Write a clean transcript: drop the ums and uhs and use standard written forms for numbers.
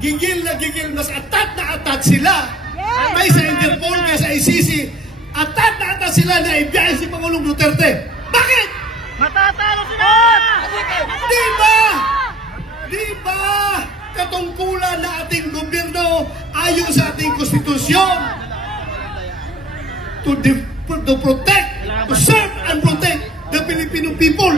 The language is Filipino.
gigil na gigil, mas atat na atat sila. May sa Interpol, kaya sa ICC, atat na atat sila na ibiyahin si Pangulong Duterte. Bakit? Matatalo sila! Di ba? Di ba? Katungkulan na ating gobyerno ayon sa ating konstitusyon to protect, to serve and protect the Filipino people.